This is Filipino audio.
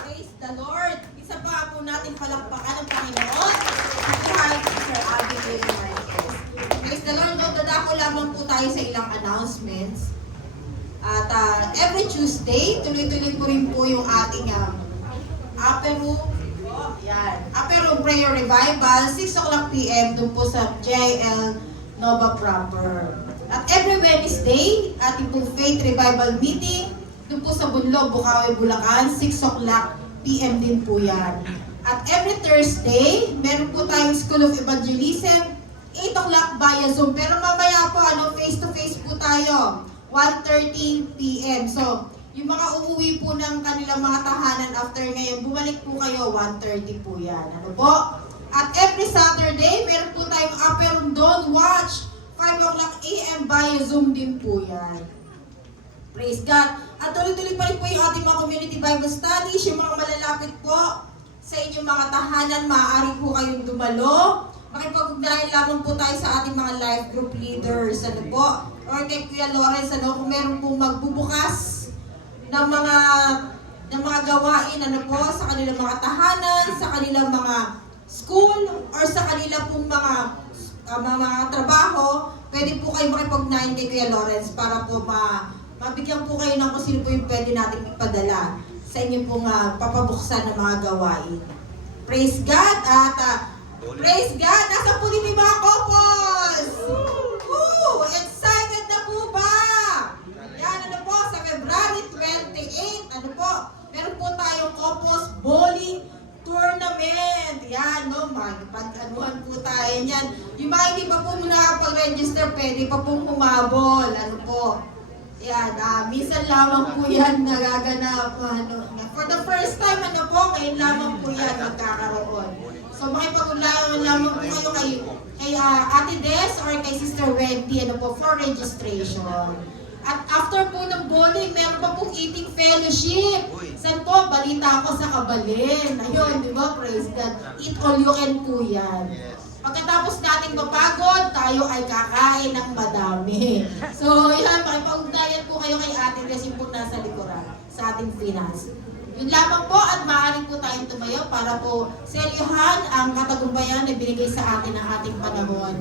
Praise the Lord! Isa pa po natin palakpakan ang Panginoon. Buhay si Sir Abigail Marquez. Praise the Lord! Dadako lamang po tayo sa ilang announcements. At every Tuesday, tuloy-tuloy po rin po yung ating Apero Prayer Revival, 6 o'clock p.m. doon po sa JL Nova Proper. At every Wednesday, ating po Faith Revival Meeting, doon po sa Bunlog, Bukawi, Bulacan, 6 o'clock p.m. din po yan. At every Thursday, meron po tayong School of Evangelism, 8 o'clock via Zoom. Pero mamaya po, face-to-face po tayo, 1:30 p.m. So, yung mga uuwi po ng kanilang mga tahanan after ngayon, bumalik po kayo, 1:30 po yan. Ano po? At every Saturday, meron po tayong Aperon Dawn Watch, 5 o'clock a.m. via Zoom din po yan. Praise God. At tuloy-tuloy pa rin po yung ating mga community Bible studies, yung mga malalapit po sa inyong mga tahanan, maaari po kayong dumalo. Makipag-ugnayan lamang po tayo sa ating mga life group leaders, ano po? Or kay Kuya Lawrence, kung meron pong magbubukas ng mga gawain, ano po, sa kanilang mga tahanan, sa kanilang mga school, or sa kanilang pong mga trabaho, pwede po kayo makipag-ugnayan kay Kuya Lawrence para po mabigyan po kayo ng kung sino po yung pwede natin ipadala sa inyo pong papabuksan ng mga gawain. Praise God! At praise God! Nasa po dito yung mga couples! Woo! Excited na po ba? Yan, ano po, sa February 28, ano po, meron po tayong couples bowling Makikipag-anuhan po tayo niyan. Yung mga hindi pa po nakapag-register, pwede pa pong humabol. Ano po? Yan, minsan lamang po yan nagaganap. For the first time, ngayon lamang po yan magkakaroon. So makipag-ulaman lamang po kayo kay Ate Des or kay Sister Wendy, for registration. At after po ng bowling, meron pa pong eating fellowship. Saan po? Balita ako sa Kabalin. Ayun, di ba? Praise God. Eat all you can po yan. Pagkatapos nating mapagod, tayo ay kakain ng madami. So, yan, makipag-ugnayan po kayo kay Ate Des, yung po nasa likuran sa ating finance. Yun lamang po at maaari po tayong tumayo para po seryohan ang katagumpayan na binigay sa atin ng ating panahon.